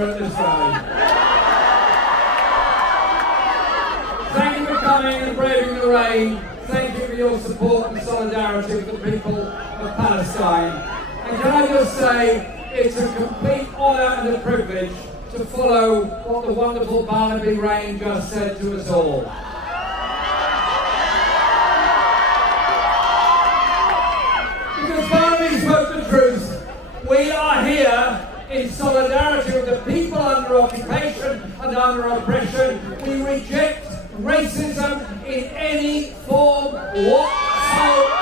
at this rally. Thank you for coming and braving the rain. Thank you for your support and solidarity with the people of Palestine. And can I just say, it's a complete honour and a privilege to follow what the wonderful Barnaby Rain just said to us all. Because Barnaby spoke the truth. We are here in solidarity with the people under occupation and under oppression. We reject racism in any form whatsoever.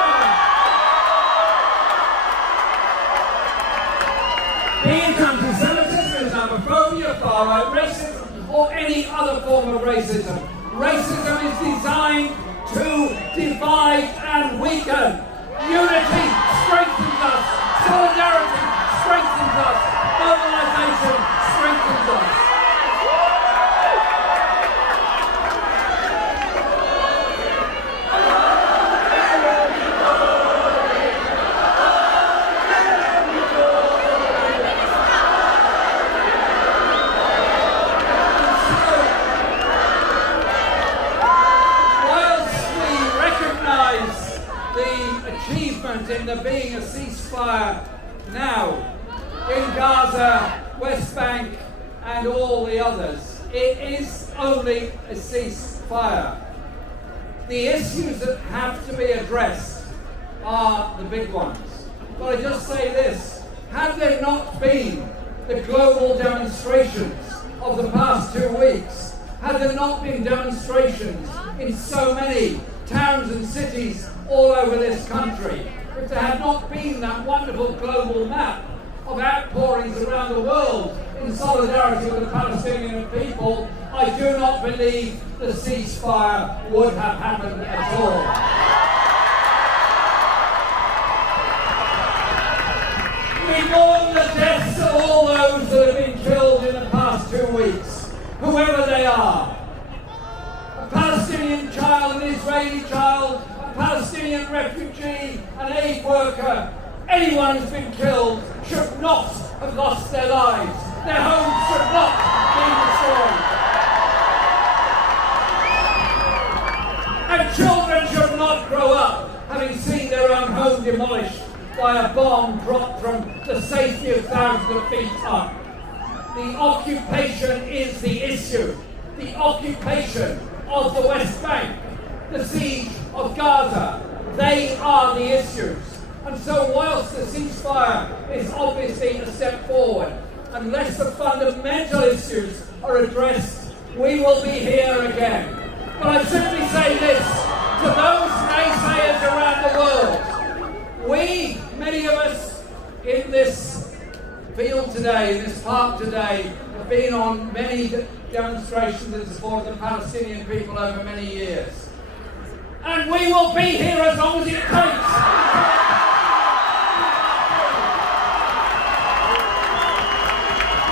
Be it anti-Semitism, Islamophobia, far-right racism, or any other form of racism. Racism is designed to divide and weaken. Unity strengthens us. Solidarity strengthens us. Mobilization strengthens us. In there being a ceasefire now in Gaza, West Bank and all the others, it is only a ceasefire. The issues that have to be addressed are the big ones. But I just say this, had there not been the global demonstrations of the past 2 weeks, had there not been demonstrations in so many towns and cities all over this country, if there had not been that wonderful global map of outpourings around the world in solidarity with the Palestinian people, I do not believe the ceasefire would have happened at all. We mourn the deaths of all those that have been killed in the past 2 weeks, whoever they are. A Palestinian child, an Israeli child, Palestinian refugee, an aid worker, anyone who's been killed should not have lost their lives. Their homes should not be destroyed. And children should not grow up having seen their own home demolished by a bomb dropped from the safety of thousands of feet up. The occupation is the issue. The occupation of the West Bank, the siege of Gaza, they are the issues. And so whilst the ceasefire is obviously a step forward, unless the fundamental issues are addressed, we will be here again. But I simply say this to those naysayers around the world. We, many of us in this field today, in this park today, have been on many demonstrations in support of the Palestinian people over many years. And we will be here as long as it takes.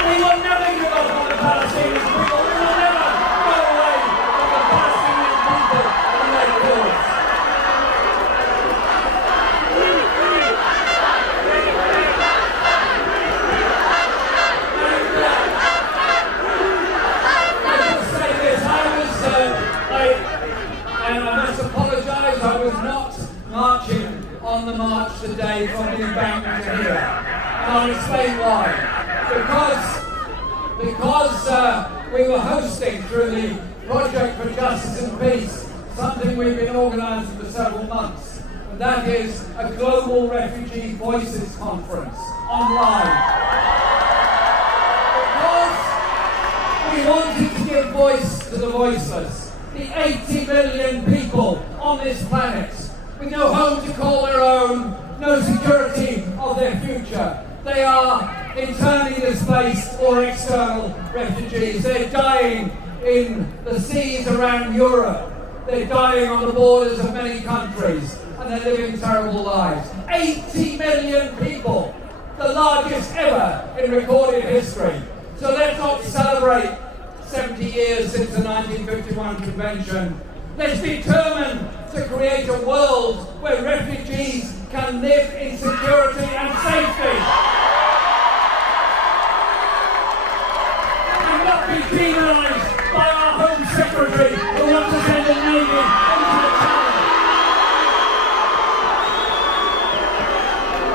We will never give up on the Palestinian people. We will never go away from the Palestinian people and their cause. I was not marching on the march today from the embankment to here. And I'll explain why. Because we were hosting through the Project for Justice and Peace something we've been organising for several months. And that is a Global Refugee Voices Conference online. Because we wanted to give voice to the voiceless. The 80 million people on this planet with no home to call their own, no security of their future. They are internally displaced or external refugees. They're dying in the seas around Europe. They're dying on the borders of many countries, and they're living terrible lives. 80 million people, the largest ever in recorded history. So let's not celebrate 70 years since the 1951 Convention. Let's be determined to create a world where refugees can live in security and safety. demonised by our Home Secretary who wants to send a navy into the channel.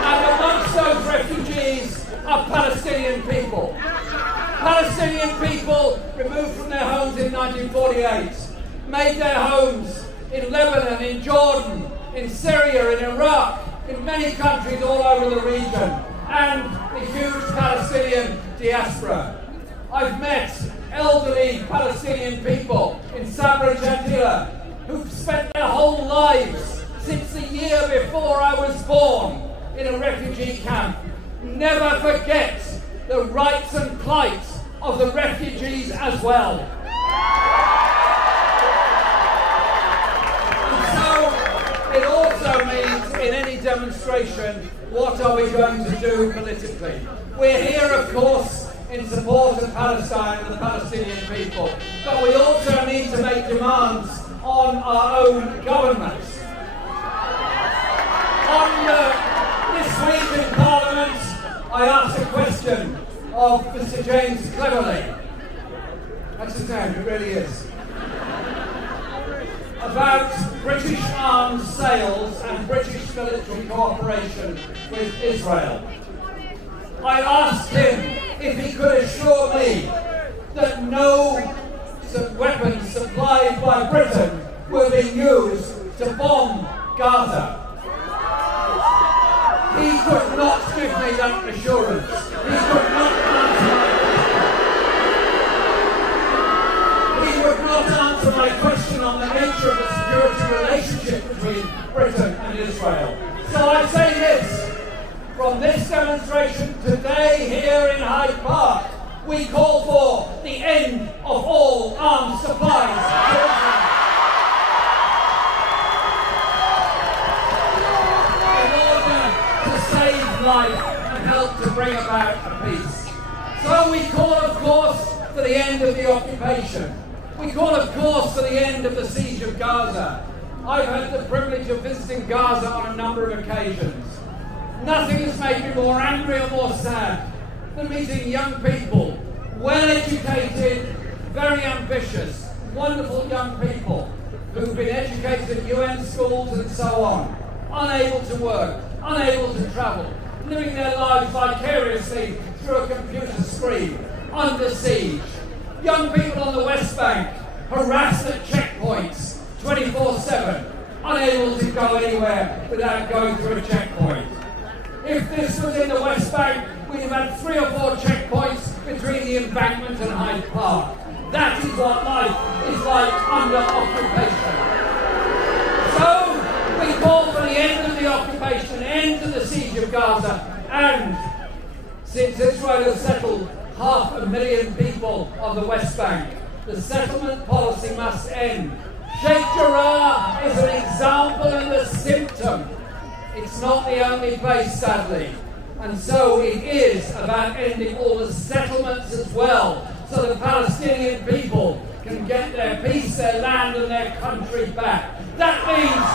And amongst those refugees are Palestinian people. Palestinian people removed from their homes in 1948, made their homes in Lebanon, in Jordan, in Syria, in Iraq, in many countries all over the region, and the huge Palestinian diaspora. I've met elderly Palestinian people in Sabra Jatila who've spent their whole lives since the year before I was born in a refugee camp. Never forget the rights and plight of the refugees as well. And so it also means in any demonstration, what are we going to do politically? We're here, of course, in support of Palestine and the Palestinian people, but we also need to make demands on our own governments. This week in Parliament, I asked a question of Mr. James Cleverly. That's his name, it really is. About British arms sales and British military cooperation with Israel. I asked him if he could assure me that no weapons supplied by Britain were being used to bomb Gaza. He could not give me that assurance. He could not answer my question on the nature of the security relationship between Britain and Israel. So I say this, from this demonstration today here in Hyde Park, we call for the end of all arms supplies to Israel. Life and help to bring about a peace. So we call, of course, for the end of the occupation. We call, of course, for the end of the siege of Gaza. I've had the privilege of visiting Gaza on a number of occasions. Nothing has made me more angry or more sad than meeting young people, well-educated, very ambitious, wonderful young people who've been educated at UN schools and so on, unable to work, unable to travel, living their lives vicariously through a computer screen, under siege. Young people on the West Bank, harassed at checkpoints 24/7, unable to go anywhere without going through a checkpoint. If this was in the West Bank, we'd have had 3 or 4 checkpoints between the embankment and Hyde Park. That is what life is like under occupation. So, we call for the end of the occupation, end to the siege of Gaza, and since Israel has settled 500,000 people on the West Bank, the settlement policy must end. Sheikh Jarrah is an example and a symptom. It's not the only place, sadly. And so it is about ending all the settlements as well, so the Palestinian people can get their peace, their land and their country back. That means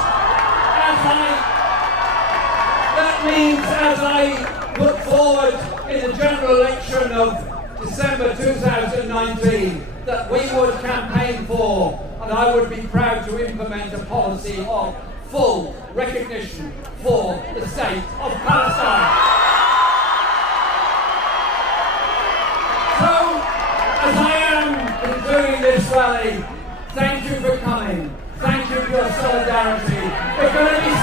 as I look forward in the general election of December 2019, that we would campaign for, and I would be proud to implement a policy of full recognition for the state of Palestine. So, as I am doing this rally, thank you for coming. Thank you for your solidarity. We're going to be